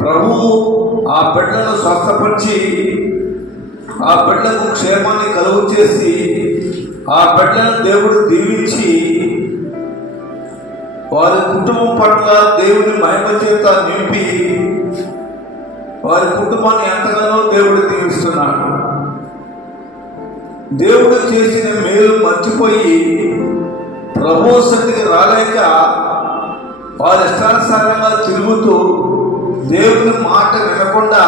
ప్రభువు ఆ బిడ్డలను స్వస్థపరిచి ఆ బిడ్డలకు క్షేమాన్ని కలుగు చేసి ఆ బిడ్డలను దేవుడు దీవించి వారి కుటుంబం పట్ల దేవుని మహిమ చేత నింపి వారి కుటుంబాన్ని ఎంతగానో దేవుడు దీవిస్తున్నాడు. దేవుడు చేసిన మేలు మర్చిపోయి ప్రభు సన్నిధికి రాలేక వారి ఇష్టానుసారంగా తిరుగుతూ దేవుని మాట వినకుండా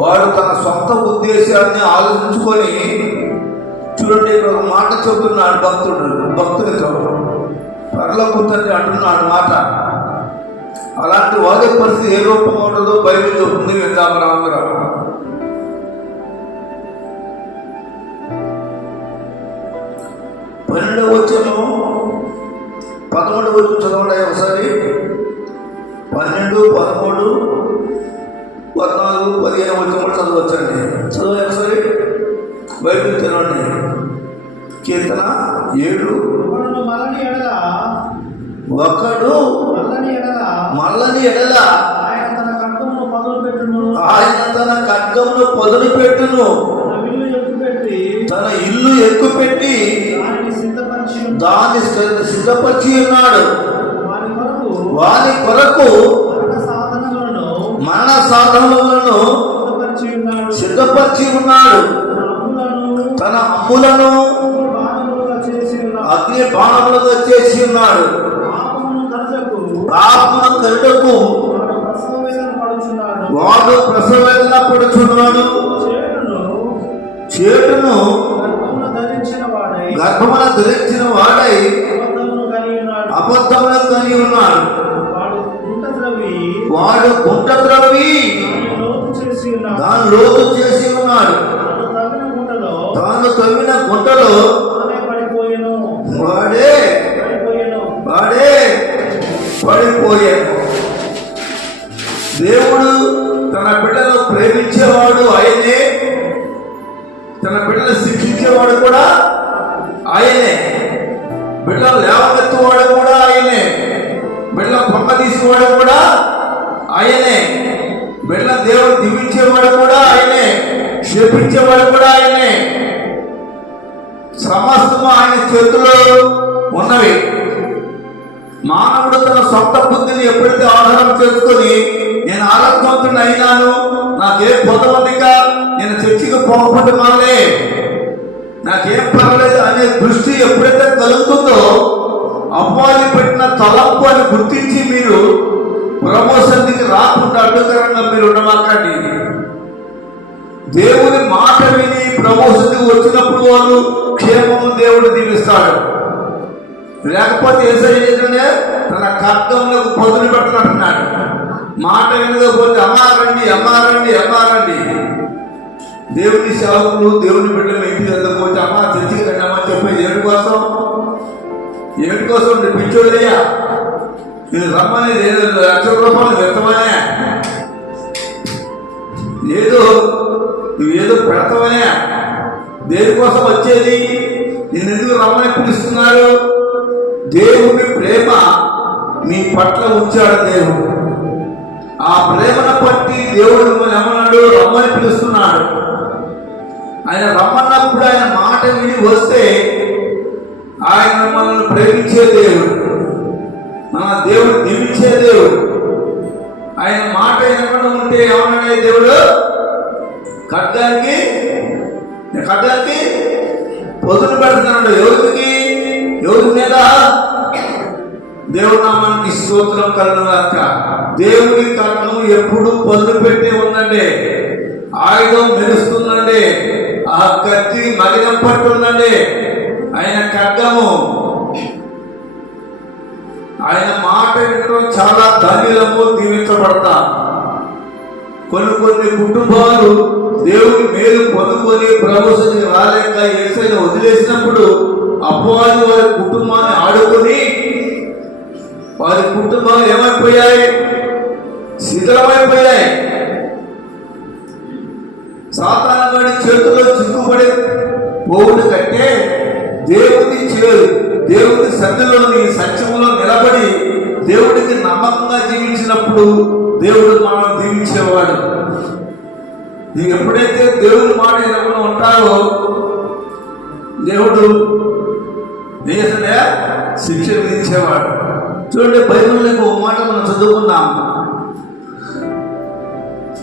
వాడు తన సొంత ఉద్దేశాన్ని ఆలోచించుకొని, చూడండి ఒక మాట చెబుతున్నాడు భక్తునితో పరలోక తండ్రి అంటున్నాడు మాట. అలాంటి వారి పరిస్థితి ఏ రూపంగా ఉండదో బైబిల్ చెబుతుంది. విందాము రామరావు 12వ వచనం 11వ వచనం చదవండి ఒకసారి. 12, 13, 14, 15 వచనం చదవచ్చండి. చదవండి ఒకసారి బైబిల్ చదవండి. కీర్తన 7. ఒకడు మల్లని ఎడల ఆయన తన ఖడ్గమును పదును పెట్టును, తన ఇల్లు ఎక్కుపెట్టి దాన్ని సిద్ధపరిచి ఉన్నాడు. వారి కొరకు మరణ సాధనలను సిద్ధపరిచి ఉన్నాడు. తన అమ్ములను అగ్ని బాణములుగా చేసి ఉన్నాడు. ఆత్మను కరుటకు వాడు ప్రసవేదన పడుచున్నాడు. చేటును గర్భమున ధరించిన వాడై అబద్ధమును కని ఉన్నాడు. వాడు గుంట త్రవ్వి దాన్ని లోతు చేసి ఉన్నాడు. తాను తవ్విన గుంటలో వాడే పడిపోయాడు. దేవుడు తన బిడ్డను ప్రేమించేవాడు ఆయనే, తన బిడ్డను శిక్షించేవాడు కూడా ఆయనే, బిడ్డలు లేవనెత్తువాడు కూడా ఆయనే, బిడ్డల పొంగ తీసేవాడు కూడా ఆయనే, బిడ్డల దేవుడు దీవించేవాడు కూడా ఆయనే, క్షేపించేవాడు కూడా ఆయనే. సమస్తము ఆయన చేతుల్లో ఉన్నవి. మానవుడు తన సొంత బుద్ధిని ఎప్పుడైతే ఆధారం చేసుకొని నేను ఆరోగ్యవంతుడిని అయినాను, నాకేం పొందవనిక, నేను చర్చికి పోకపోతే మాలే, నాకేం పర్వాలేదు అనే దృష్టి ఎప్పుడైతే కలుగుతుందో అపవాది పెట్టిన తలంపు అని గుర్తించి మీరు ప్రమోషన్కి రాకుండా అడ్డుకరంగా మీరు ఉండమాకండి. దేవుని మాట విని ప్రమోషన్కి వచ్చినప్పుడు వాళ్ళు క్షేమము దేవుడు దీవిస్తాడు. లేకపోతే ఏసైతే తన ఖడ్గములకు పదును పెట్టినట్టున్నాడు. మాట వినకపోతే అమ్మారండి. దేవుని సేవకులు దేవుని బిడ్డలు ఇంటికి వెళ్ళకపోతే అమ్మ చర్చికి రండమ్మని చెప్పేది ఏడు కోసం పిచ్చోదయ్యా, ఇది రమ్మని 2 లక్షల రూపాయలు వ్యక్తమనే, నువ్వేదో పెడతామనే, దేనికోసం వచ్చేది, నేనెందుకు రమ్మని పిలుస్తున్నారు? దేవుని ప్రేమ మీ పట్ల ఉంచాడు దేవుడు. ఆ ప్రేమను బట్టి దేవుడు మిమ్మల్ని ఏమన్నాడు? రమ్మని పిలుస్తున్నాడు. ఆయన రమ్మన్నప్పుడు ఆయన మాట విని వస్తే ఆయన మిమ్మల్ని ప్రేమించే దేవుడు, మన దేవుడు దీవించే దేవుడు. ఆయన మాట వినకుండా ఉంటే ఏమన్నాడు దేవుడు? ఖడ్గానికి పొదును పెడుతున్నాడు. ఎవరి మీద? దేవుడు నామానికి స్తోత్రం కలుగుగాక. దేవుని ఖడ్గం ఎప్పుడు పొదును పెట్టి ఉందండి. ఆయుధం మెరుస్తుందండి. ఆ కత్తి మలినం పట్టుందండి. ఆయన ఖడ్గము, ఆయన మాట వినడం చాలా ధన్యులము, దీవించబడతా. కొన్ని కుటుంబాలు దేవుని మేలు పొందుకొని ప్రభుత్వానికి రాలేక యేసయ్యను వదిలేసినప్పుడు అపవాది వారి కుటుంబాన్ని ఆడుకొని వారి కుటుంబాలు ఏమైపోయాయి? శిథిలమైపోయాయి. సాతానుగాడి చేతుల్లో చిక్కుబడి పోవుడు కంటే దేవుని సన్నిధిలోని సత్యములో నిలబడి దేవుడికి నమ్మకంగా జీవించినప్పుడు దేవుడు మనం దీవించేవాడు. నీకు ఎప్పుడైతే దేవుడి మాట వినకుండా ఉంటారో దేవుడు వేసనే శిక్ష విధించేవాడు. చూడండి, బైబిల్లో ఒక మాట మనం చదువుకున్నాం.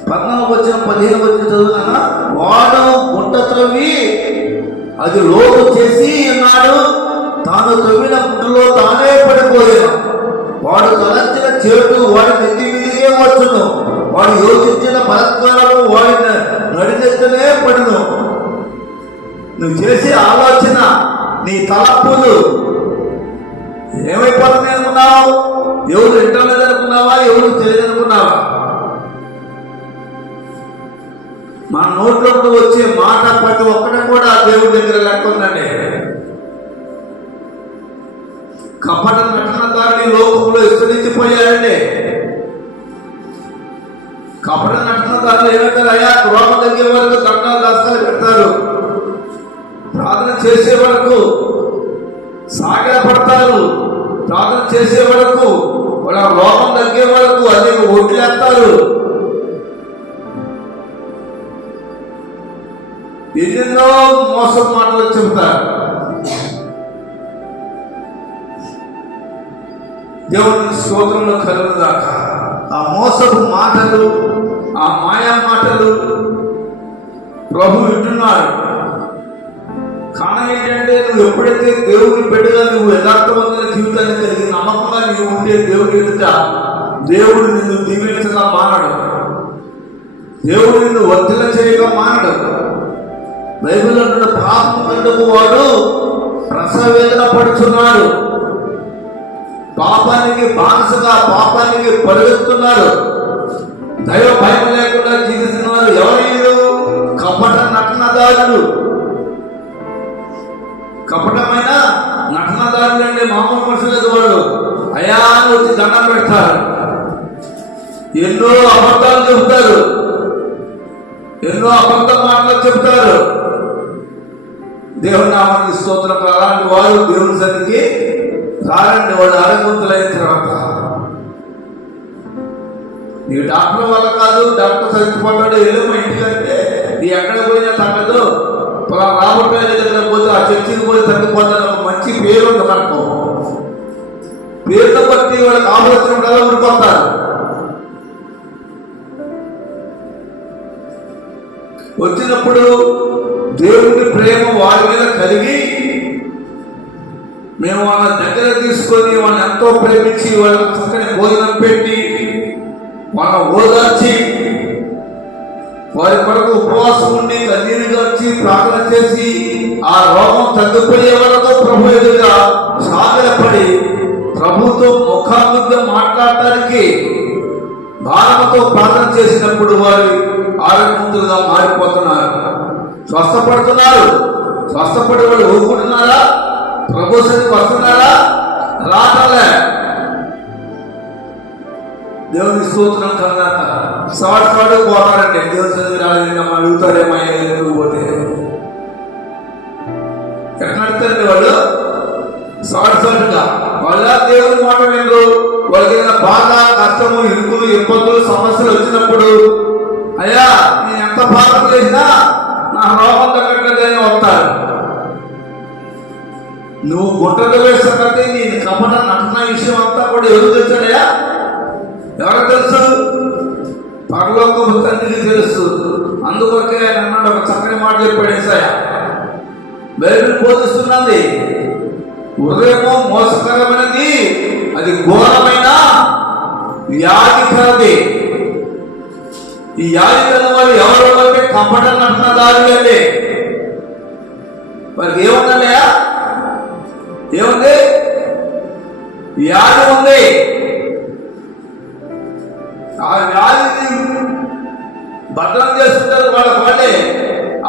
14-15 చదువుకున్నా. వాడు గుంట త్రవ్వి అది లోతు చేసి ఉన్నాడు, తాను త్రవ్విన గుంటలో తానే పడిపోయాను. వాడు తలంచిన చేటు వాడి నెత్తి మీదే వచ్చును, వాడు యోచించిన బలత్కారము వాడి నడినెత్తనే పడును. నువ్వు చేసే ఆలోచన, నీ తలపులు ఏమైపోతున్నాయి అనుకున్నావు? ఎవరు ఇంటర్లేదు అనుకున్నావా? ఎవరు తెలియదు అనుకున్నావా? మన నోట్లో వచ్చే మాట ప్రతి ఒక్కటి కూడా దేవుడి దగ్గర లేకుందండి. కపట నటనదారుని లోకంలో విస్తరించిపోయాడండి. కపట నటనదారులు ఏమంటారు? అయ్యా రోగం తగ్గే వరకు దండాలు దాస్తాలు పెడతారు, ప్రార్థన చేసే వరకు సాగపడతారు, ప్రార్థన చేసే వరకు వాళ్ళ రోగం తగ్గే వరకు అనేక ఒడ్లేస్తారు, ఎన్నెన్నో మోసం మాటలు చెబుతారు. దేవుని స్తోత్రంలో కలుగుదాకా ఆ మోసపు మాటలు, ఆ మాయా మాటలు ప్రభు వింటున్నాడు. కారణం ఏంటంటే, నువ్వు ఎప్పుడైతే దేవుని బిడ్డగా నువ్వు యథార్థవంతమైన జీవితాన్ని కలిగి నమ్మకంగా నీవు ఉంటే దేవుడి ఎదుట దేవుడు నిన్ను దీవించగా మానడు, దేవుడు నిన్ను వర్తిల చేయగా మానడు. బైబిల్ అంటున్న పాపం కందుకు వాడు ప్రసవేదన పడుతున్నాడు, పాపానికి బానిసగా పాపానికి పరిగెత్తున్నారు, దైవ భయం లేకుండా జీవిస్తున్నారు. ఎవరు? కపట నటనదారులు. కపటమైన నటనదారులు అంటే మామూలు మనుషులేదు. వాడు అయా వచ్చి దండం పెడతారు, ఎన్నో అబద్ధాలు చెబుతారు, ఎన్నో అబద్ధ మాటలు చెబుతారు. దేవుని నామానికి స్తోత్రం. అలాంటి వారు దేవుని సన్నిధికి రారండి. వాడు ఆరోగ్యవంతులైన తర్వాత నీ డాక్టర్ వల్ల కాదు, డాక్టర్ చచ్చిపోతాడు వెళ్ళమో ఇంటికంటే నీ ఎక్కడ పోయినా తగ్గదు. రాబోయే దగ్గర పోతే ఆ చర్చికి పోయి తగ్గిపోతాను ఒక మంచి పేరు ఉంది మనకు. పేరును బట్టి వాళ్ళకి ఆలోచన కదా ఉండిపోతారు. వచ్చినప్పుడు దేవుని ప్రేమ వారి మీద కలిగి మేము వాళ్ళ దగ్గర తీసుకొని వాళ్ళని ఎంతో ప్రేమించి వాళ్ళకి చక్కని భోజనం పెట్టి వాళ్ళ ఓదార్చి వారి కొరకు ఉపవాసం ఉండి కన్నీరు వచ్చి ప్రార్థన చేసి ఆ రోగం తగ్గిపోయే వరకు ప్రభు ఎదురుగా సాగరపడి ప్రభుతో ముఖాముఖిగా మాట్లాడటానికి భారమతో ప్రార్థన చేసినప్పుడు వారి ఆరోగ్యవంతులుగా మారిపోతున్నారు, స్వస్థపడుతున్నారు. స్వస్థపడి వాళ్ళు ఊరుకుంటున్నారా? ప్రభు సన్నిధికి వస్తున్నారా? రాటలే. దేవుని స్తోత్రం కన్నాక సాడు పోతారండి. దేవుని సన్నిధి రాలేదమ్మా అడుగుతారేమో ఎందుకు పోతే ఎక్కడ అడుగుతారండి వాళ్ళు? సాడుగా వాళ్ళ దేవుని మాట వినరు. వాళ్ళకి ఏదైనా బాధ, కష్టము, ఇరుకులు, ఇబ్బందులు, సమస్యలు వచ్చినప్పుడు అయ్యా నేను ఎంత బాధ చేసినా నా రోగం తగ్గట్లేదని వస్తారు. నువ్వు గుంటలు వేస్తున్నట్టే నేను కపట నటన విషయం అంతా కూడా ఎవరు తెచ్చాడయా? ఎవరికి తెలుసు? పరలోకపు తండ్రికి తెలుసు. అందుకొరకే ఆయన అన్నాడు, ఒక చక్కని మాట చెప్పాడు యేసయ్య. బైబిల్ బోధిస్తున్నది హృదయము మోసకరమైనది, అది ఘోరమైన వ్యాధి కలది. ఈ వ్యాధి కల వారు ఎవరు అంటే కపట నటనదారులండి. వారికి ఏముందన్నయ్యా? ఏముంది? వ్యాధి ఉంది. ఆ వ్యాధిని భద్రం చేస్తుంటారు, వాళ్ళే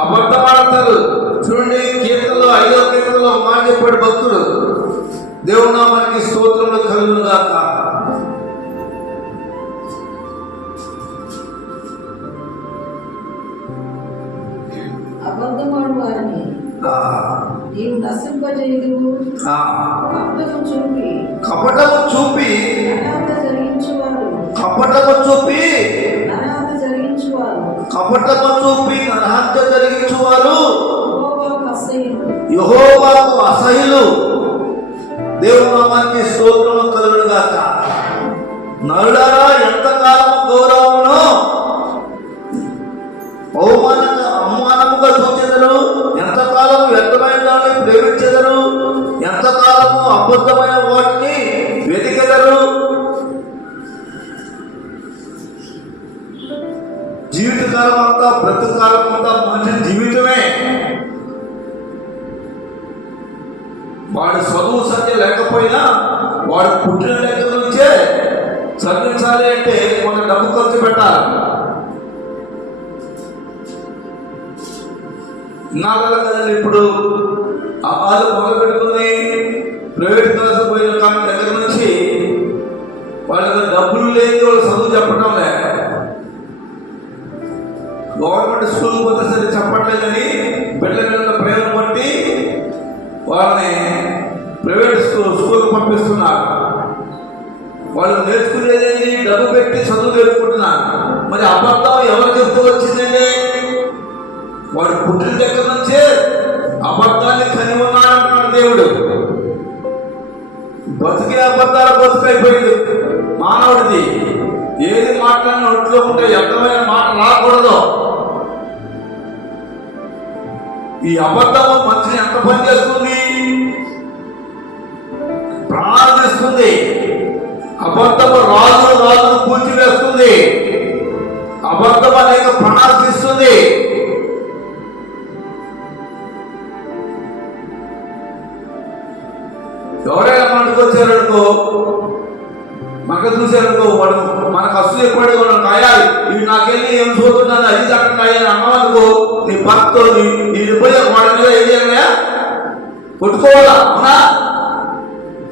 అబద్ధం ఆడతారు. చూడండి, కీర్తనలో 5వ కీర్తనలో మాట చెప్పాడు భక్తుడు, దేవుని నామానికి స్తోత్రములు కలుగును గాక. అబద్ధమాడు వారిని నీవు నశింపజేయుదువు, అబద్ధం చూపి కపటము చూపి ఘనత జరిగించువారు కపటము చూపి ఘనత జరిగించువారు కపటము చూపి నరహత్య జరిగించువారు యెహోవాకు అసహ్యులు. యెహోవాకు అసహ్యులు. దేవుని నామానికి స్తోత్రము కలుగును గాక. నరులారా, ఎంతకాలము గౌరవమును అవమానముగా చూచెదరు, ఎంతకాలము వ్యర్థమైన దాన్ని ప్రేమించెదరు, ఎంతకాలము అబద్ధమైన వాటిని వెతికెదరు. జీవితకాలం అంతా బ్రతుకాలం అంతా మనిషి జీవితమే. వాడు చదువు సంఖ్య లేకపోయినా వాడు పుట్టిన దగ్గర నుంచే చదివించాలి అంటే కొంత డబ్బు ఖర్చు పెట్టాలి. ఇన్నాళ్ళ కదండి ఇప్పుడు ఆ బాధ మొదలు పెట్టుకుని ప్రైవేట్ క్లాస్ పోయిన కానీ దగ్గర నుంచి వాళ్ళ దగ్గర డబ్బులు లేని వాళ్ళు చదువు చెప్పడం లే. గవర్నమెంట్ స్కూల్ పోతే సరే చెప్పట్లేదని బిడ్డల ప్రేమ బట్టి వాళ్ళని ప్రైవేట్ స్కూల్కి పంపిస్తున్నారు. వాళ్ళు నేర్చుకునేది డబ్బు పెట్టి చదువు నేర్చుకుంటున్నారు. మరి అబద్ధం ఎవరు చెప్తూ వచ్చిందండి? వాడు పుట్టిన దగ్గర నుంచే అబద్ధాన్ని కని ఉన్నాడంటున్నాడు దేవుడు. బతికే అబద్ధాల బతుకైపోయింది మానవుడిది. ఏది మాట్లాడిన ఒంట్లో ఉంటే ఎంతమైన మాట రాకూడదు. ఈ అబద్ధము మనిషిని ఎంత పని చేస్తుంది? ప్రాణిస్తుంది. అబద్ధము రాజును కూల్చివేస్తుంది. అబద్ధం అనేక ప్రాణాలు తీస్తుంది. ఎవరైనా మనకు వచ్చారనుకో, మనకు చూసారనుకో, వాడు మనకు అసలు ఎప్పుడైతే వాడు కాయాలి, ఇవి నాకెళ్ళి ఏం చూస్తున్నాను అది తగ్గ అన్నవాళ్ళకు నీ భర్తతో నీ పోయి వాడి మీద ఏం చేయాలయా? కొట్టుకోవాలా? అవునా?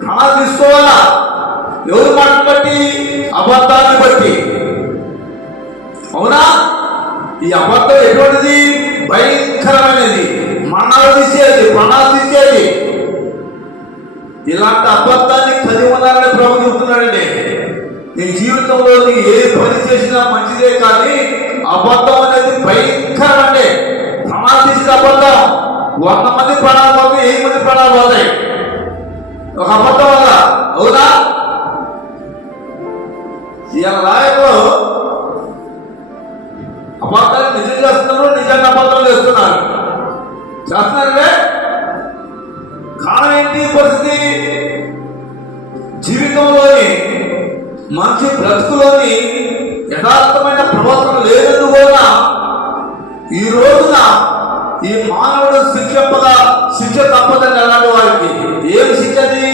ప్రాణాలు తీసుకోవాలా? ఎవరు మాటను బట్టి? అబద్ధాన్ని బట్టి. అవునా? ఈ అబద్ధం ఎటువంటిది? భయంకరమైనది. మరణాలు తీసేది, ప్రాణాలు తీసేది. ఇలాంటి అబద్ధాన్ని కలిగి ఉన్నారని ప్రభు చెబుతున్నాడండి. నీ జీవితంలో నీ ఏ పని చేసినా మంచిదే, కానీ అబద్ధం అనేది భయంకరం అండి. ప్రాణాలు తీసిన అబద్ధం 100 మంది ప్రాణాలు పోతాయి, 1000 మంది ప్రాణాలు పోతాయి ఒక అబద్ధం వల్ల. అవునా? ఈ రాయలో అబద్ధాలు నిజం చేస్తున్నారు, నిజంగా అబద్ధాలు చేస్తున్నారు. చేస్తున్నారే కారణం ఏంటి? పరిస్థితి జీవితంలోని మంచి బ్రతుకులోని యథార్థమైన ప్రవర్తన లేనందువలన ఈ రోజున ఈ మానవుడు శిక్ష తప్పదని అలాంటి వారికి ఏం శిక్ష? అది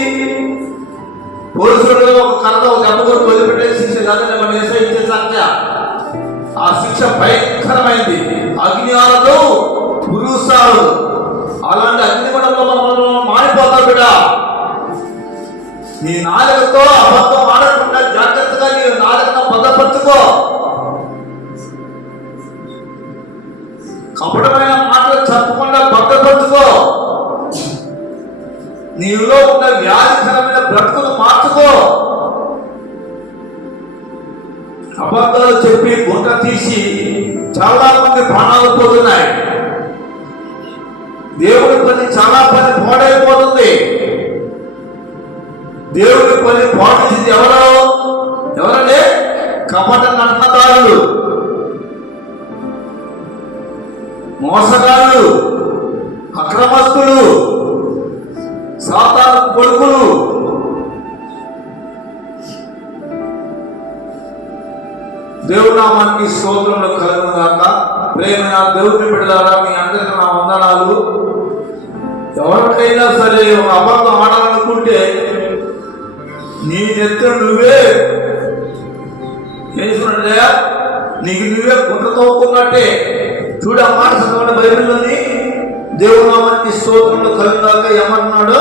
పోలీసులు ఒక కర్ర ఒక దెబ్బ కొట్టి వదిలిపెట్టే శిక్ష కాదని మనం ఇచ్చే సంఖ్య. ఆ శిక్ష భయంకరమైంది. అగ్నియాలతో పురుషాలు అలాంటి అగ్నిగుణంలో మనం మారిపోతాం బిడ్డ. నీ నాలుకతో అబద్ధం ఆడకుండా జాగ్రత్తగా నీ నాలుకను భద్రపరచుకో. కపటమైన మాటలు చెప్పకుండా భద్రపరచుకో. నీలో ఉన్న వ్యాధికరమైన బ్రతుకును మార్చుకో. అబద్ధాలు చెప్పి గుంట తీసి చాలా మంది ప్రాణాలు పోతున్నాయి. దేవుడి పని చాలా పని పాడైపోతుంది. దేవుడి పని పాడు చేసింది ఎవరంటే కపట నటనదారులు, మోసగాళ్ళు, అక్రమస్తులు, సాతాను కొడుకులు. దేవుడి నామానికి స్తోత్రములు కలుగును గాక. ప్రేమైన దేవుని బిడ్డలారా, మీ అందరికీ నా వందనాలు. ఎవరికైనా సరే ఒక అబద్ధం ఆడాలనుకుంటే నీ నెత్తులు నువ్వే చేసుకున్నట్లే, నీకు నువ్వే గుంట తోక్కున్నట్టే. చూడ మాట చదవండి బైబిల్లోని. దేవుడి నామానికి స్తోత్రములు కలుగుగాక. ఏమంటున్నాడు?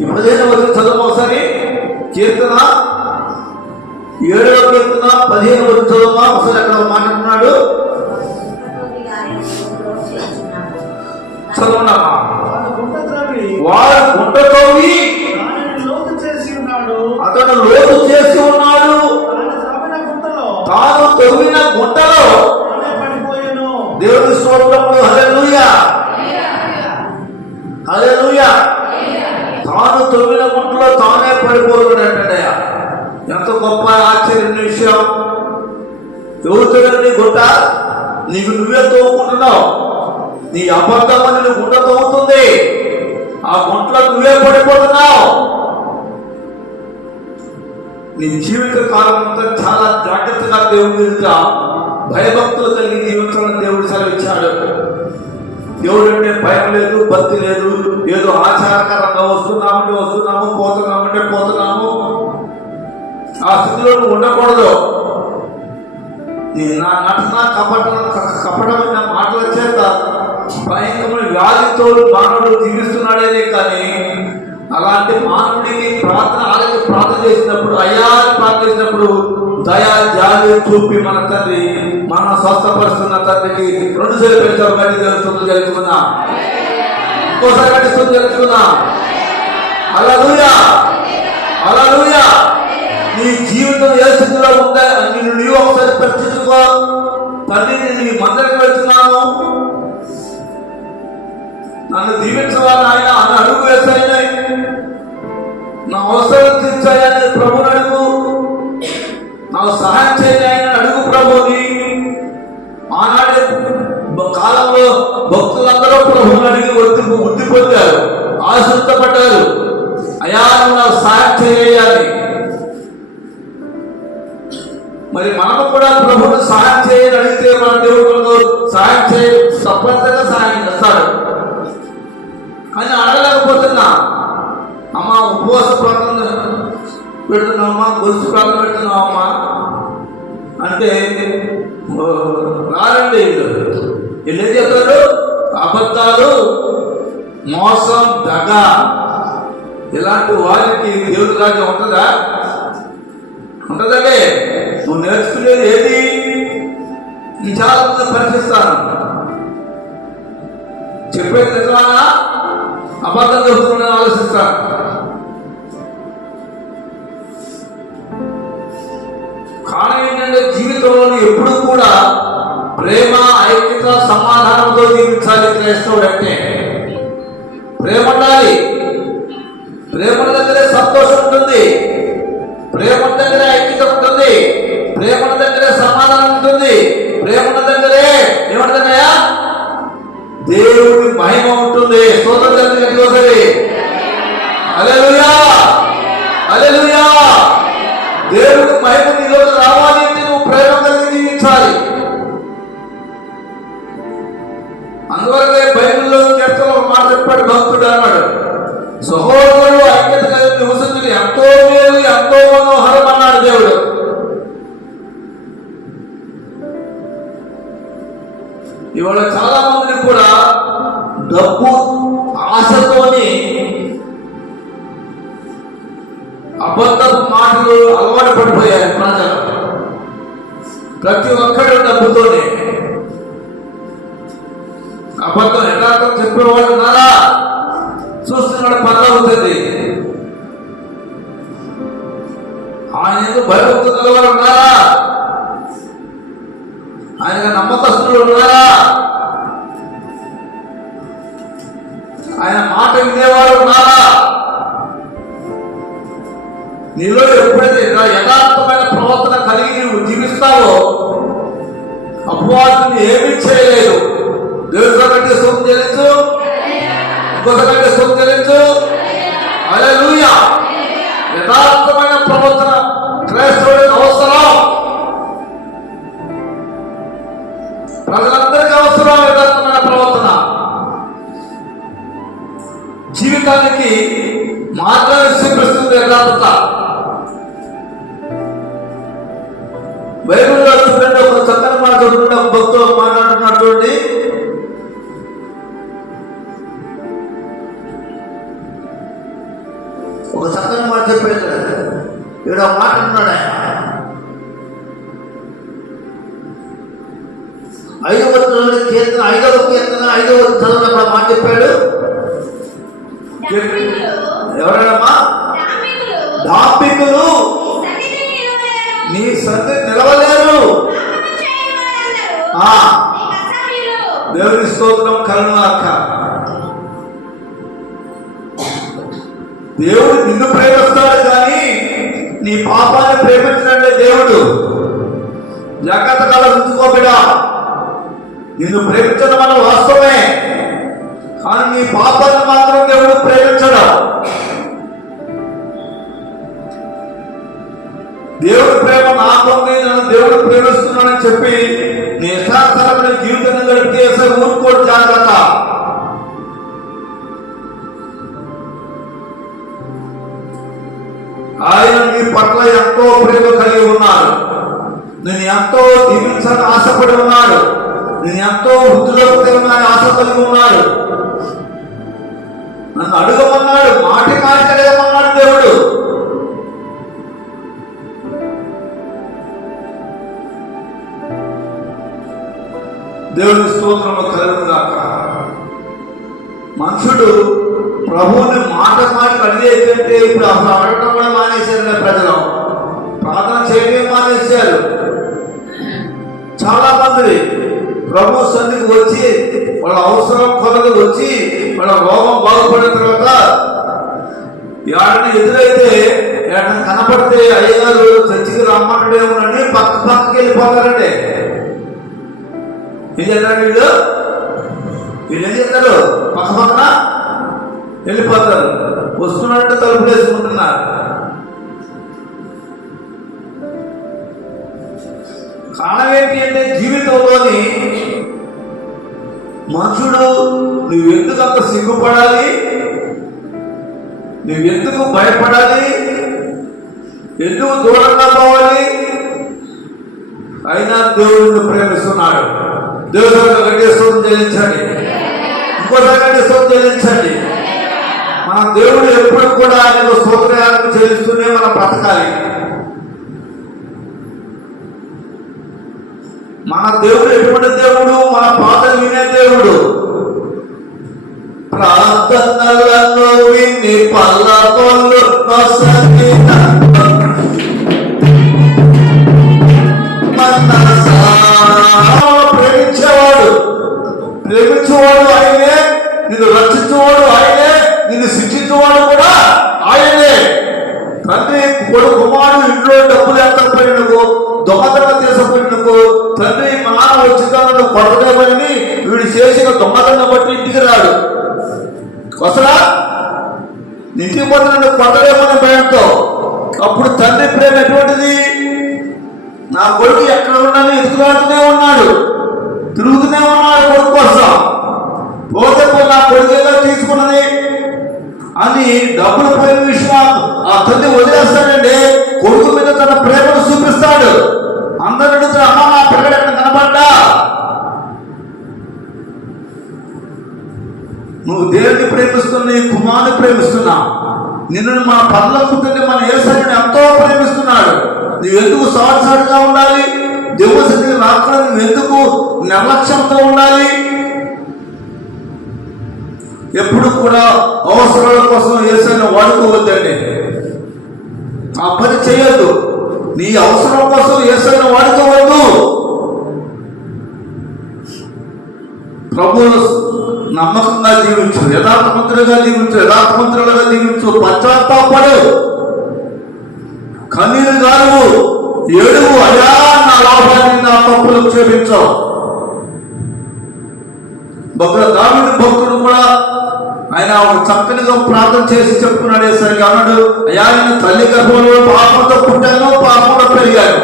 ఈ 15వ వచనం చదువు ఒకసారి. కీర్తన 7వ కీర్తన 15వ వచనం చదువు ఒకసారి. అక్కడ మాట్లాడుతున్నాడు, చదవనమ్మా. వాడు గుంట తవ్వి తొలిన గుంటలో తానే పడిపోయాను. దేవుని స్తోత్రములు. హల్లెలూయా, హల్లెలూయా. తాను తొలిన గుంటలో తానే పడిపోతున్నాడయ్యా. ఎంత గొప్ప ఆశ్చర్యమైన విషయం. ఎవరు నీ గుంట? నీకు నువ్వే తోముకుంటున్నావు. నీ అబద్ధం అని నువ్వు గుంట తోముతుంది. ఆ గుంటలో నువ్వే పడిపోతున్నావు. నీ జీవిత కాలం అంతా చాలా జాగ్రత్తగా దేవుడి ఎదుట భయభక్తులు కలిగి జీవించాలని దేవుడు సెలవిచ్చాడు. దేవుడు అంటే భయం లేదు, భక్తి లేదు. ఏదో ఆచారకరంగా వస్తున్నాము, పోతున్నాము. ఆ స్థితిలో నువ్వు ఉండకూడదు. నా నటన కపటమైన మాటల చేత భయంకరమైన వ్యాధితో మానవుడు జీవిస్తున్నాడేనే కానీ అలాంటి మానవుడికి ప్రార్థన చేసినప్పుడు, అయ్యా ప్రార్థన చేసినప్పుడు దయా జాలి చూపి మన తండ్రి మన స్వస్థపరుస్తున్న తండ్రికి 2 సార్లు పెంచారు. గట్టి తెలుస్తుంది జరుగుతున్నా, ఇంకోసారి గట్టిస్తుంది జరుగుతున్నా. హల్లెలూయా, హల్లెలూయా. నీ జీవితం ఏ స్థితిలో ఉందా నిన్ను నీవు ఒకసారి ప్రశ్నించుకో. తల్లి, నేను నీ మందిరికి వెళ్తున్నాను, నన్ను దీవించవాలని ఆయన అని అడుగు వేస్తాయని, నా అవసరం తీర్చాయని ప్రభుని అడుగు, నాకు సహాయం చేయాలని అడుగు ప్రభుని. ఆనాడే కాలంలో భక్తులందరూ ప్రభుని అడిగి వృద్ధి పొందారు, ఆశించబడ్డారు. అయ్యా నువ్వు నాకు సహాయం చేయాలి. మరి మనము కూడా ప్రభుని సహాయం చేయని అడిగితే మన దేవుడు సహాయం తప్పనిసరిగా సహాయం చేస్తాడు. అని అడగలేకపోతున్నా. అమ్మ ఉపవాస ప్రార్థన పెడుతున్నావమ్మా, గొలుసు ప్రార్థన పెడుతున్నావమ్మా అంటే రారండి. వీళ్ళు ఏం చెప్తారు? అబద్ధాలు, మోసం, దగ, ఇలాంటి వారికి దేవుడి రాజ్యం ఉంటుందా? ఉంటుందండి. నువ్వు నేర్చుకునేది ఏది? నీ చాలా మంది పరీక్షిస్తాను. చెప్పేది నిజమానా అబద్ధం చెబుతున్నాడని ఆలోచిస్తాను. కారణం ఏంటంటే జీవితంలో ఎప్పుడు కూడా ప్రేమ, ఐక్యత, సమాధానంతో జీవించాలి. క్రైస్తవుడు అంటే ప్రేమ ఉండాలి. ప్రేమ దగ్గరే సంతోషం ఉంటుంది, ప్రేమ దగ్గరే ఐక్యత ఉంటుంది, ప్రేమ దగ్గరే సమాధానం ఉంటుంది, ప్రేమ దగ్గరే ఏమంటుందయ్యా దేవుడి మహిమ ఉంటుంది. స్తోత్రం ఒకసారి. హల్లెలూయా, హల్లెలూయా. దేవుడి మహిమ నీలో రావాలి అంటే నువ్వు ప్రేమ కలిగి జీవించాలి. అందువల్లే బైబిల్లో చెప్తా ఒక మాట చెప్పాడు భక్తుడు అన్నాడు, సహోదరుడు ఐక్యత కలిగి నివసించుడు ఎంతో మేలు, ఎంతో మనోహరం అన్నాడు దేవుడు. ఇవాళ చాలా మందిని కూడా డబ్బు ఆశతోని అబద్ధపు మాటలు అలవాటు పడిపోయారు ప్రజలు. ప్రతి ఒక్కరు డబ్బుతోనే అబద్ధం యథార్థం చెప్పేవాళ్ళు ఉన్నారా? చూస్తున్నాడు పర్లవుతుంది. ఆయన ఎందుకు భయభక్తులు గలవారు ఉన్నారా? ఆయన నమ్మకస్తులు ఉన్నారా? ఆయన మాట వినేవారు ఉన్నారా? నీలో ఎప్పుడైతే యథార్థమైన ప్రవర్తన కలిగి నువ్వు జీవిస్తావో అపవాదుని ఏమీ చేయలేదు. దేవుడితో కంటే సొమ్ము చెల్లించు, ఇంకొక కంటే సొమ్ము చెల్లించు. హల్లెలూయా. యథార్థమైన ప్రవర్తన క్రైస్తవుడికి అవసరం, ప్రజలందరికీ అవసరం. యథార్థమైన ప్రవర్తన జీవితానికి మార్గాన్ని చూపిస్తుంది. యథార్థత బైబిల్లో చూడండి, ఒక చక్కని మాట చూడండి. ఒక భక్తులు మాట్లాడుతున్నటువంటి ఒక చక్కని మాట చెప్పాడు. ఇక్కడ మాట అన్నాడు ఆయన, 5వ కీర్తన 5వ కీర్తన 5వ చదువునప్పుడు మాట చెప్పాడు. ఎవరమ్మా? డాంబికులు నీ సన్నిధి నిలవలేరు, దేవుని స్తోత్రం కలుగుగాక. దేవుడు నిన్ను ప్రేమిస్తాడు కానీ నీ పాపాన్ని ప్రేమించడంటే దేవుడు జాగ్రత్త కాలం ఉంచుకోబిడా. నిన్ను ప్రేమించడం వల్ల వాస్తవమే, కానీ నీ పాపాన్ని మాత్రం దేవుడు ప్రేమించడు. దేవుడి ప్రేమ నాకుంది, నన్ను దేవుడు ప్రేమిస్తున్నాడని చెప్పి నీ యథార్థమైన జీవితాన్ని గడిపేసే ఊరుకోడు. జాగ్రత్త. ఆయన నీ పట్ల ఎంతో ప్రేమ కలిగి ఉన్నాడు. నేను ఎంతో దీవించాలని ఆశపడి ఉన్నాడు. నేను ఎంతో వృద్ధిలోకి తెలవాలని ఆశ కలిగి ఉన్నాడు. నన్ను అడగమన్నాడు, మాటి అడగమన్నాడు దేవుడు. దేవుని స్తోత్రము కలుగుగాక. మనుషుడు ప్రభువుని మాట అడిగేంటే ఇప్పుడు అసలు అడగడం కూడా మానేశారు. ప్రజలు ప్రార్థన చేయడం మానేశారు. చాలా మంది ప్రభు సన్నిధికి వచ్చి వాళ్ళ అవసరం కొరకు వచ్చి వాళ్ళ రోగం బాగుపడిన తర్వాత ఎవరిని ఎదురైతే ఎవరిని కనపడితే అయ్యగారు చర్చికి రమ్మంటాడేమోనని పక్కకి వెళ్ళిపోతారండి. ఏం చేస్తారు వీళ్ళు ఏం చేస్తారు? పక్కన వెళ్ళిపోతారు. వస్తున్నట్టు తలుపులు వేసుకుంటున్నారు. కారణం ఏంటి అంటే జీవితంలోని మనుషుడు నువ్వెందుకు అంత సిగ్గుపడాలి, నువ్వెందుకు భయపడాలి, ఎందుకు దూరంగా పోవాలి? అయినా దేవుడిని ప్రేమిస్తున్నాడు. దేవుడు గట్టేశ్వరం చెల్లించండి, ఇంకోసారి గట్టేశ్వరం చెల్లించండి. మన దేవుడు ఎప్పుడు కూడా ఆయన స్తోత్రాలను చెల్లిస్తూనే మనం బ్రతకాలి. మన దేవుడు ఎటువంటి దేవుడు? మన ప్రార్థన వినే దేవుడు. ప్రార్థనలను విని పల్లకొల్లు ప్రేమించేవాడు ఆయనే, నిన్ను రక్షించేవాడు ఆయనే, నిన్ను శిక్షించేవాడు కూడా ఆయనే. తండ్రి కొడుకు కుమారుడు ఇంట్లో డబ్బులు ఎంత పోయినకు, దొంగతనం తీసుకుపోయినకు, తండ్రి మా నాన్న వచ్చిందని కొట్టలేమని వీడు చేసిన దొంగతనం బట్టి ఇంటికి రాడు. వసరా ఇంటికి పోతున్న కొట్టలేమని భయంతో. అప్పుడు తండ్రి ప్రేమ ఎటువంటిది? నా కొడుకు ఎక్కడ ఉన్నాను ఎదుగులాడుతూనే ఉన్నాడు, తిరుగుతూనే ఉన్నాడు కొడుకు కోసం. పోతే నా కొడుకేగా తీసుకున్నది అని డబ్బులు పోయిన విషయం ఆ తండ్రి వదిలేస్తాడండి. కొడుకు మీద తన ప్రేమను చూపిస్తాడు. అందరూ అమ్మ నా పిల్లడు ఎక్కడ కనపడ్డా? నువ్వు దేవుడిని ప్రేమిస్తున్నా, నీ కుమారుని ప్రేమిస్తున్నా. నిన్ను మన పనులకుంటుంటే మన యేసయ్యను ఎంతో ప్రేమిస్తున్నాడు. నువ్వెందుకు సాడుగా ఉండాలి? దేవుడి సన్నిధికి రాకుండా నువ్వెందుకు నిర్లక్ష్యంతో ఉండాలి? ఎప్పుడు కూడా అవసరాల కోసం యేసయ్యను వాడుకోవద్దండి. ఆ పని చేయొద్దు. నీ అవసరం కోసం యేసయ్యను వాడుకోవద్దు. ప్రభువును నమ్మకంగా జీవించు, యథార్థమంతులుగా జీవించు, యథార్థమంతులుగా జీవించు. పశ్చాత్తాపడు, కన్నీరు గారు, ఏడుగు, అయా నా లోపాన్ని నా తప్పులు క్షమించవు. దావీదు భక్తుడు కూడా ఆయన ఒక చక్కనిగా ప్రార్థన చేసి చెప్పుకున్నాడు. యేసయ్య అన్నాడు, అయ్యా నేను తల్లి గర్భంలో పాపంతో పుట్టాను, పాపంలో పెరిగాను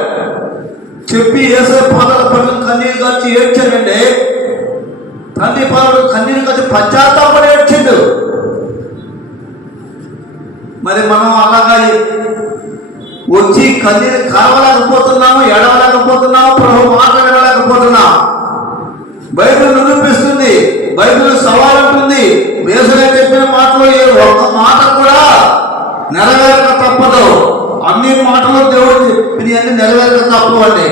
చెప్పి యేసయ్య పాదాల పట్ల కన్నీరు కాచి ఏడ్చాడండి. తండ్రి పాదాలు కన్నీరు కాచి పశ్చాత్తాపడి ఏడ్చాడు. మరి మనం అలాగా వచ్చి కన్నీరు కావలేకపోతున్నాము, ఎడవలేకపోతున్నాము, ప్రభు మాట వినలేకపోతున్నాం. బైబిల్ నిరూపిస్తుంది, బైబిల్ సవాల్ ఉంటుంది. యేసయ్య చెప్పిన మాటలో ఏ ఒక్క మాట కూడా నెరవేరక తప్పదు. అన్ని మాటలు దేవుడు చెప్పినవి అన్ని నెరవేరక తప్పదు అండి.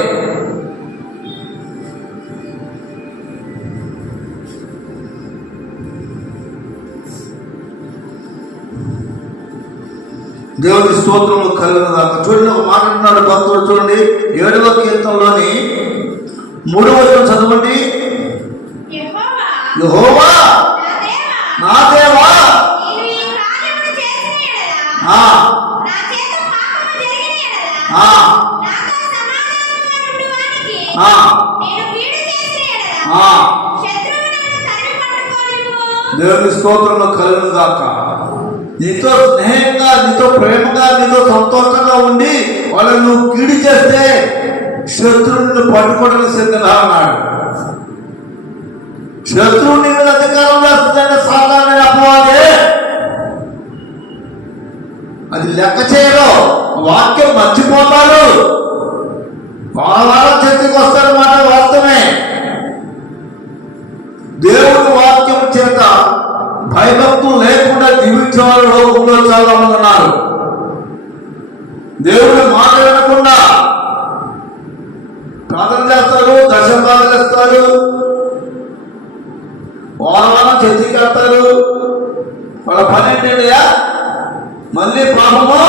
దేవుని స్తోత్రము కలుగునగాక. చూడండి, ఒక మాట అంటున్నాడు భక్తుడు. చూడండి 7వ కీర్తనలోని 3వ వచనం చదవండి. యెహోవా ఆ, నేను కీడు చేసిన ఎడల ఆ. శత్రువు నన్ను తరిమి పట్టుకోనివ్వు. దేవుని స్తోత్రంలో కలుగును గాక. నీతో స్నేహంగా, నీతో ప్రేమగా, నీతో సంతోషంగా ఉండి వాళ్ళని నువ్వు కీడి చేస్తే శత్రువుని పట్టుకోవడానికి సిద్ధంగా ఉన్నాడు. శత్రువు నీ మీద అధికారం చేస్తుందంటే సాధారణ అపవాదే. అది లెక్క చేయరు, వాక్యం మర్చిపోతారు. వారం చర్చకు వస్తారన్నమాట, వాస్తవమే. దేవుని వాక్యం చేత భయభక్తులు లేకుండా జీవించే వాళ్ళు లోకంలో చాలా మంది ఉన్నారు. దేవుని మాట వినకుండా ప్రార్థన చేస్తారు, దశంభాగాలు ఇస్తారు, వారం చర్చకి వెళ్తారు. వాళ్ళ పని ఏంటండియా? మళ్ళీ పాపము.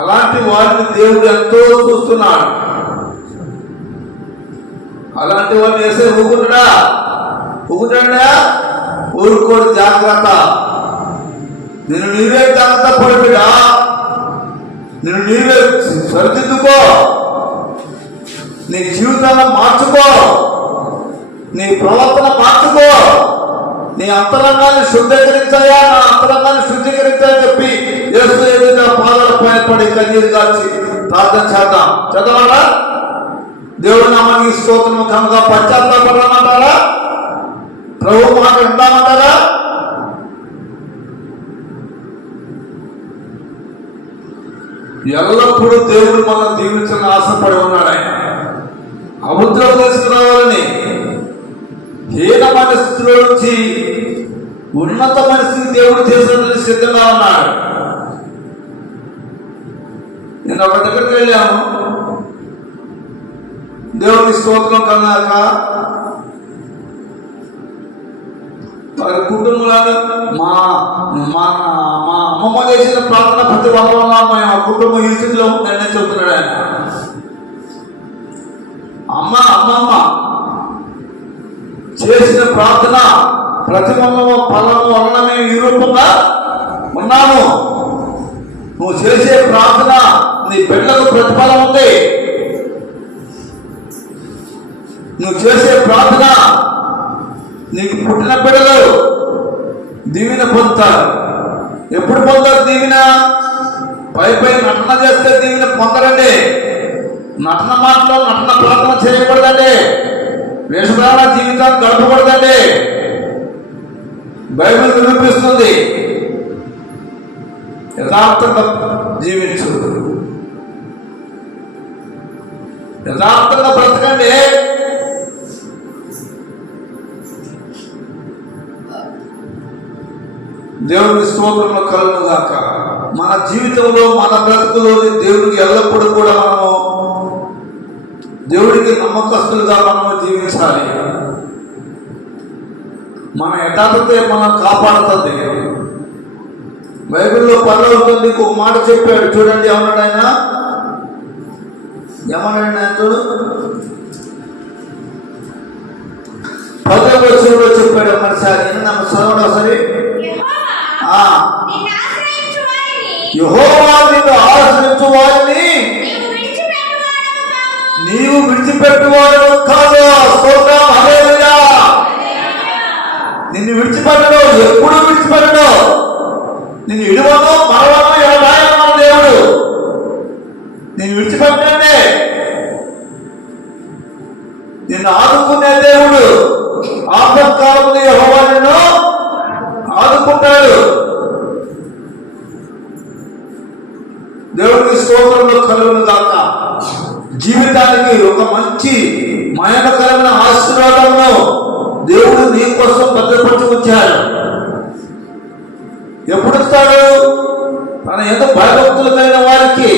అలాంటి వారిని దేవుడు ఎంతో చూస్తున్నాడు. అలాంటి వాడిని వేసే ఊరుకుంటాడా? ఊరుకోడు. జాగ్రత్త. నేను నీవే జాగ్రత్త పడిపోయా. నేను నీవే సరిదిద్దుకో. నీ జీవితాన్ని మార్చుకో. నీ ప్రవర్తన మార్చుకో. నీ అంతరంగాన్ని శుద్ధీకరించాయా, నా అంతరంగాన్ని శుద్ధీకరించాయని చెప్పి యేసు ఎదుట పాదాల పైన పడి కన్నీరు కాల్చి ప్రార్థన చేద్దాం. చదవాలా? దేవుడి నామానికి స్తోత్రము కనుక పశ్చాత్తాపడమంటారా? ప్రభు మాట వింటామంటారా? ఎల్లప్పుడూ దేవుడు మనం దీవించాలని ఆశపడి ఉన్నాడు. ఆయన అబుద్ధం తీసుకురావాలని, హీనమైన స్థితిలో నుంచి ఉన్నతమైన స్థితి దేవుడు చేసినట్టు సిద్ధంగా ఉన్నాడు. నేను ఒక దగ్గరికి వెళ్ళాను. దేవుని స్తోత్రం కన్నాక వారి కుటుంబంలో మా మా మా అమ్మమ్మ చేసిన ప్రార్థన ప్రతి వల్ల మా కుటుంబం ఈ స్థితిలో ఉందని చెబుతున్నాడు ఆయన. అమ్మమ్మ చేసిన ప్రార్థన ప్రతిబింబము ఫలము వలన మేము ఈ రూపంగా ఉన్నాము. నువ్వు చేసే ప్రార్థన నీ బిడ్డలకు ప్రతిఫలం ఉంది. నువ్వు చేసే ప్రార్థన నీకు పుట్టిన బిడ్డలు దీవెన పొందుతారు. ఎప్పుడు పొందుతారు దీవెన? పై నటన చేస్తే దీవెన పొందరండి. నటన మాటలో నటన ప్రార్థన చేయకూడదండి. వేషధారణ జీవితాన్ని గడపకూడదండి. బైబిల్ నిరూపిస్తుంది, యథార్థంగా జీవించు, యథార్థంగా బ్రతకండి. దేవుని స్తోత్రంలో కలుగును గాక. మన జీవితంలో, మన బ్రతుకులోని దేవుడికి ఎల్లప్పుడూ కూడా మనము దేవుడికి నమ్మకస్తులుగా మనము జీవించాలి. మన యథార్థతే మనం కాపాడుతుంది. బైబిల్లో పరలోకంలో ఒక మాట చెప్పాడు చూడండి. ఏమన్నాడు ఆయన? ఏమన్నాడు ఆయన? చూడు, 10వ వచనంలో చెప్పాడు. మరోసారి చదవండి ఒకసారి. యెహోవా నిన్ను ఆశ్రయించు వారిని నీవు విడిచిపెట్టువాడు కాదు. స్తోత్రం, హల్లెలూయా. నిన్ను విడిచిపెట్టడు, ఎప్పుడు విడిచిపెట్టడు. నిన్ను ఇడువను, మరవను, ఎడబాయను దేవుడు. నిన్ను విడిచిపెట్టండి. నిన్ను ఆదుకునే దేవుడు. ఆపత్కాలంలో యెహోవా నిన్ను ఆదుకుంటాడు. దేవుడికి స్తోత్రంలో కలుగును గాక. జీవితానికి ఒక మంచి మయనకరమైన ఆశీర్వాదంలో దేవుడు నీ కోసం భద్రపరిచి ఉంచాడు. ఎప్పుడు ఇస్తాడు? తన ఎంత భయభక్తులైన వారికి,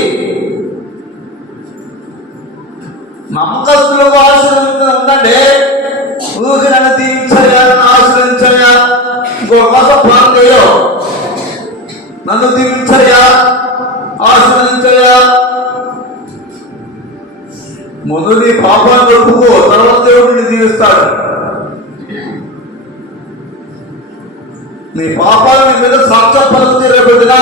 నమ్మకస్తులకు ఆశీర్వదించడం ఉందండి. ఊరికి నన్ను దీవించాయా, నన్ను ఆశీర్వదించాయా, ఇంకొక కోసం ప్లాన్ చేయో. నన్ను దీవించాయా, ఆశీర్వదించాయా. మొదలు నీ పాపాన్ని ఒప్పుకో, తర్వాత దేవుడిని దీవిస్తాడు. నీ పాపాలు నీ మీద సాక్ష్యపరుస్తుంది రేపటినా.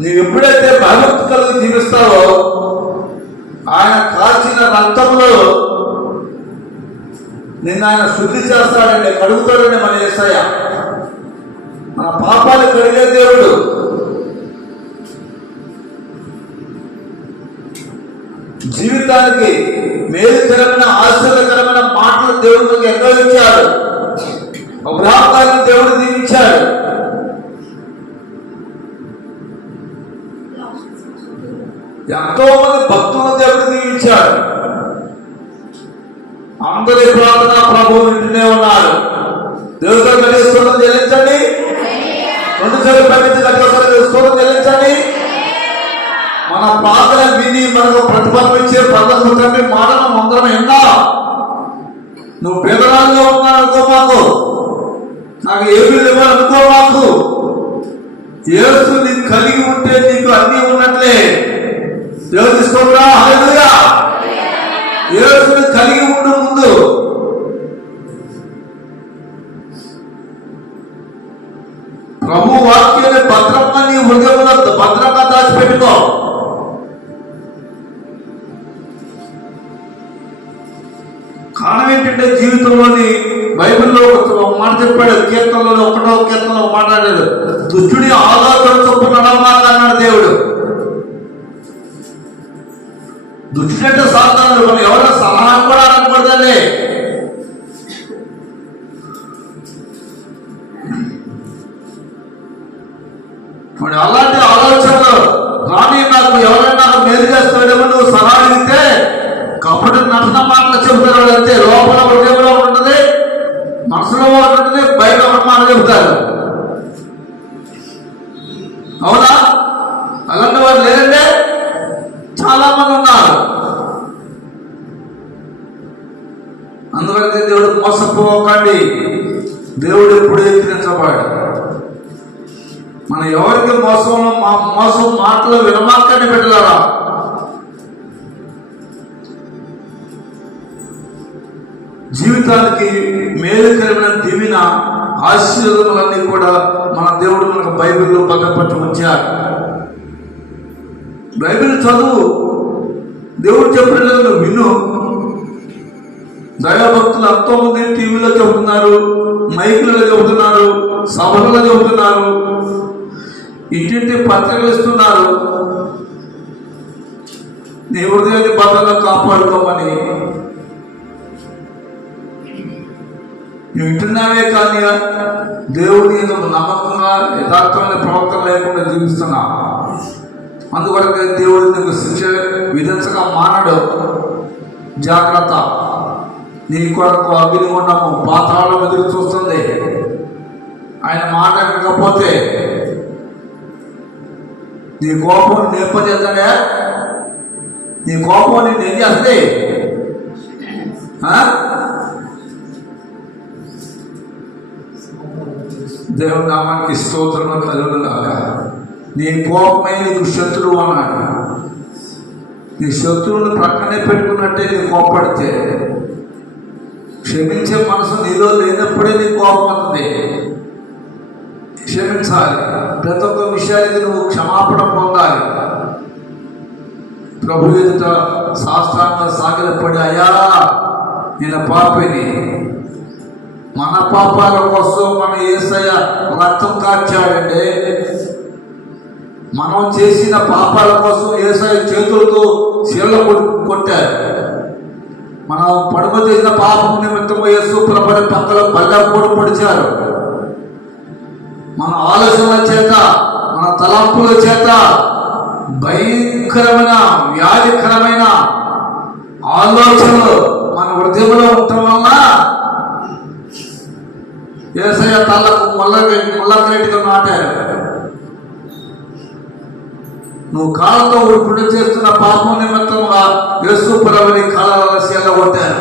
నీవు ఎప్పుడైతే భయభక్తి కలిగి జీవిస్తావో ఆయన కాల్చిన రక్తంలో నిన్ను ఆయన శుద్ధి చేస్తాడండి, కడుగుతాడండి మన యేసయ్య. మన పాపాలు కడిగే దేవుడు. జీవితానికి మేలుకరమైన ఆశ్చర్యకరమైన మాటలు దేవుడికి ఎన్నో ఇచ్చాడు. అబ్రాహామును దేవుడు దీవించాడు. ఎంతో మంది భక్తులను దేవుడు దీవించాడు. అందరి ప్రార్థన ప్రభువు వింటూనే ఉన్నారు. దేవుడితో స్తోత్రం చెల్లించండి. 2 సార్లు పవిత్ర స్తోత్రం చెల్లించండి. మన ప్రార్థన విని మనకు ప్రతిఫలమిచ్చే ప్రధాన మాటను మందరం ఎన్నా. నువ్వు పేదరాలుగా ఉన్నావు అనుకో, మాకు నాకు ఏమీ లేవనుకో, మాకు యేసు నీకు కలిగి ఉంటే నీకు అన్నీ ఉన్నట్లే. దేవుడు స్తోత్రం, హల్లెలూయా. యేసుని కలిగి ఉండు. ముందు ప్రభు వాక్యాన్ని భద్రంగా నీ హృదయంలో భద్రంగా దాచిపెట్టుకో. కారణం ఏంటంటే జీవితంలోని బైబిల్లో ఒక మాట చెప్పాడు. కీర్తనలో 1వ కీర్తనలో మాట్లాడాడు, దుష్టుడి ఆలోచన చొప్పున నడవాలి అన్నాడు దేవుడు. దుష్టుడంటే సాధారణ, మనం ఎవరైనా సలహా కూడా అనకూడదండి. మరి అలాంటి ఆలోచనలు కానీ నాకు ఎవరైనా నాకు మేలు చేస్తాడేమో నువ్వు సలహా అడిగితే కపట నటన మాటలు చెబుతారు. అంతే, లోపల హృదయంలో ఉంటుంది, మనసులో ఉంటుంది, బయట ఒక మాట చెబుతారు. అవునా? అలాంటి వారు లేదంటే చాలా మంది ఉన్నారు. అందువల్ల దేవుడు మోసపోకండి. దేవుడు ఎప్పుడు ఎక్కిరించబడు. మనం ఎవరికి మోసం మాటలు వినమాకండి పెట్టారా. జీవితానికి మేలుకరమైన దివిన ఆశీర్వాదములన్నీ కూడా మన దేవుడు మనకు బైబిల్లో భద్రపరిచి ఉంచారు. బైబిల్ చదువు, దేవుడు చెప్పినట్లుగా నువ్వు విను. దైవభక్తులు ఎంతో మంది టీవీలో చెబుతున్నారు, మైకులలో చెబుతున్నారు, సభలలో చెబుతున్నారు, ఇంటింటి పత్రికలు ఇస్తున్నారు. నీ హృదయాన్ని భద్రంగా కాపాడుకోమని. నువ్వు వింటున్నావే కానీ దేవుని నమ్మకంగా యథార్థమైన ప్రవర్తన లేకుండా జీవిస్తున్నా. అందువల్ల దేవుడు నీకు శిక్ష విధించగా మానడు. జాగ్రత్త. నీ కొరకు అగ్నిగుండము పాతాళం ఎదురు చూస్తుంది. ఆయన మాట వినకపోతే నీ కోపం నేర్పజేద్దానే. నీ కోపం నేను ఏం చేస్తుంది? దేవుని నామానికి స్తోత్రం కలుగునుగాక. నీ కోపమై నీకు శత్రువు అన్నాడు. నీ శత్రువుని ప్రక్కనే పెట్టుకున్నట్టే నీ కోపడితే, క్షమించే మనసు నీలో లేనప్పుడే నీ కోపం అవుతుంది. క్షమించాలి. ప్రతి ఒక్క విషయానికి నువ్వు క్షమాపణ పొందాలి. ప్రభు ఎదుట సాష్టాంగ సాగిలపడి, అయ్యా నేను పాపిని, మన పాపాల కోసం మన యేసయ్య రక్తం కార్చాడండి. మనం చేసిన పాపాల కోసం యేసయ్య చేతులతో శీల కొట్టారు. మనం పడుమ చేసిన పాపం నిమిత్తం యేసు ప్రభు పక్కల బల్ల కూడా పొడిచారు. మన ఆలోచనల చేత, మన తలంపుల చేత భయంకరమైన వ్యాధికరమైన ఆలోచనలు మన హృదయంలో ఉండటం వల్ల యేసయ్య తలకు ముళ్ళకరేటిగా నాటారు. నువ్వు కాళ్ళతో ఇప్పుడు చేస్తున్న పాపం నిమిత్తంగా యేసు ప్రభుని కాళ్ళ శీల కొట్టారు.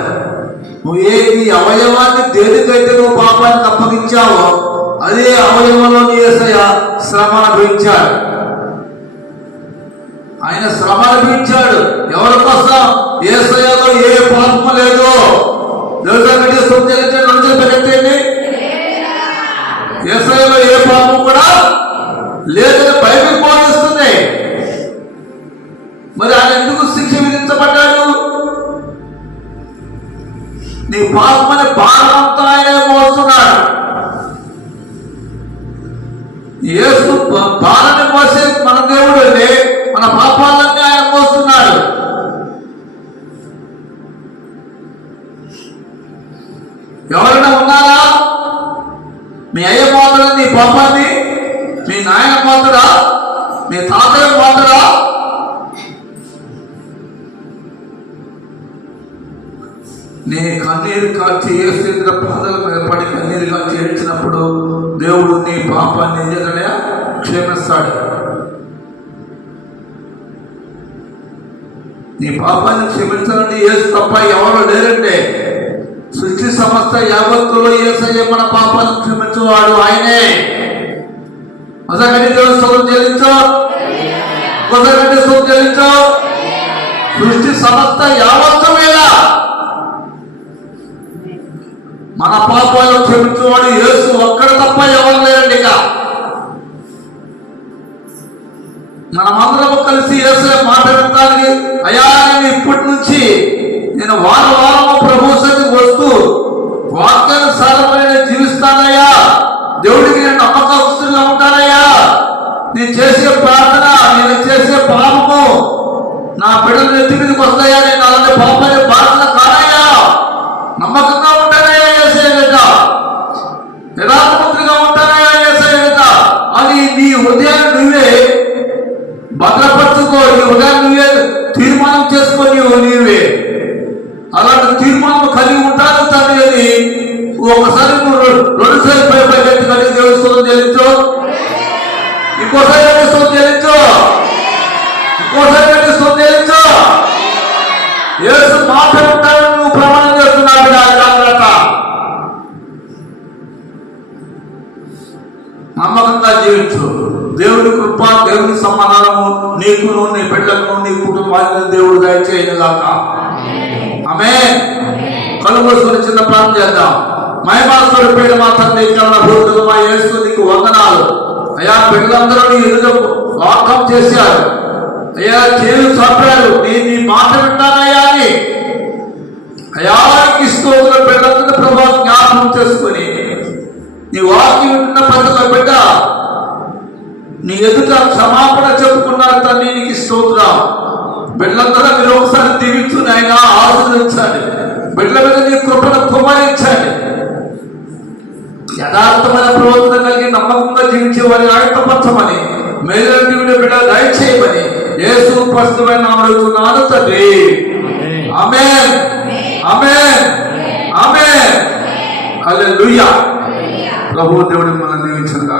నువ్వు నీ అవయవాన్ని దేనికైతే నువ్వు పాపానికి అప్పగించావో అదే అవయవంలో యేసయ్య శ్రమ అనుభవించాడు. ఆయన శ్రమ అనుభవించాడు. ఎవరి కోసం? యేసయ్యలో ఏ పాపం లేదు. పెట్టండి. యేసయ్యలో ఏ పాపం కూడా లేదని బైబిల్ బోధిస్తుంది. యేసు భారాన్ని మోసే మన దేవుడు అండి. మన పాపాలన్నీ ఆయన మోస్తున్నాడు. ఎవరైనా ఉన్నారా? మీ అయ్య మోతడా నీ పాపాన్ని? మీ నాయన మోతడా? మీ తాతయ్య మోతడా? నీ కన్నీరు కాల్చి యేసుక్రీస్తు పాదాల మీద పడి కన్నీరు కాల్చి ఏడ్చినప్పుడు దేవుడు నీ పాపాన్ని ఏం చేస్తాడా? క్షమిస్తాడు. నీ పాపాన్ని క్షమించాలని యేసు తప్ప ఎవరు లేరంటే సృష్టి సమస్త యావత్తులో యేసయ్య మన పాపాలను క్షమించువాడు ఆయనే. మొదటి దేవుడు స్తోత్రం చెల్లించు. మొదటి స్తోత్రం చెల్లించు. సృష్టి సమస్త యావత్తు మీద మన పాపాలను క్షమించువాడు యేసు ఒక్కడ తప్ప ఎవరు లేరండి. ఇక మనమందరము కలిసి యేసు మాట వినడానికి, అయ్యా నేను ఇప్పటి నుంచి నేను వారము ప్రభు సన్నిధికి వస్తూ వాక్యానుసారమైన జీవిస్తానయ్యా, దేవుడికి నేను నమ్మకస్తుగా ఉంటానయ్యా, నేను చేసే ప్రార్థన, నేను చేసే పాపము నా బిడ్డల నెత్తి మీదకి వస్తాయా, నేను అలాంటి పాపాన్ని బాధన కానయ్యా, నమ్మకంగా ఉంటానయ్యా యేసయ్య, యథార్థవంతుడిగా ఉంటానయ్యా యేసయ్య అని నీ హృదయాన్ని నువ్వే భద్రపరచుకో. నీ హృదయాన్ని నువ్వే తీర్మానం చేసుకో. నీవే అలాంటి తీర్మానం కలిగి ఉంటాను తండ్రి అని ఒకసారి నువ్వు 2 సార్లు పైకెత్తి కలిగి దేవుడి స్తోత్రం చెల్లించు. ఇంకోసారి దేవుడి స్తోత్రం చెల్లించు. ఇంకోసారి దేవుడి స్తోత్రం చెల్లించు. యేసు మాట ఉంటానని నువ్వు ప్రమాణం చేస్తున్నావు. జాగ్రత్త. నమ్మకంగా జీవించు. దేవుడి కృప, దేవుడి సమాధానము నీకును, నీ బిడ్డలను, నీ కుటుంబానికి దేవుడు దయచేయగాక. ఆమేన్. కళ్ళు మూసుకొని చిన్న ప్రార్థన చేద్దాం. మహిమాసుడి పేడ మా తండ్రి కన్నా భూతులమా యేసు నీకు వందనాలు. అయ్యా బిడ్డలందరూ నీ ఎదుట వాగ్దానం చేశారు. అయ్యా చేలు చంపారు. నీ మాట వింటానయ్యా అని అయ్యా ఇస్తూ బిడ్డలందరూ ప్రభావం జ్ఞాపకం చేసుకొని నీ వాక్యం వింటున్న ప్రతి ఒక్క బిడ్డ నీ ఎదుట క్షమాపణ చెప్పుకున్నారు తండ్రి. నీకు స్తోత్రం. బిడ్డలందరూ మీరు ఒకసారి దీవించుని ఆయన ఆశీర్వదించండి. బిడ్డల మీద నీ కృపను కుమరించండి. యథార్థమైన ప్రవర్తన కలిగి నమ్మకంగా జీవించే వారిని ఆయుధపరచమని, మేలుని బిడ్డ దయచేయమని యేసు పరిశుద్ధమైన నామములో అడుగుతున్నాను తండ్రి. ఆమేన్. ఆమేన్. ఆమేన్. హల్లెలూయా. ప్రభు దేవుడు మనల్ని దీవించును.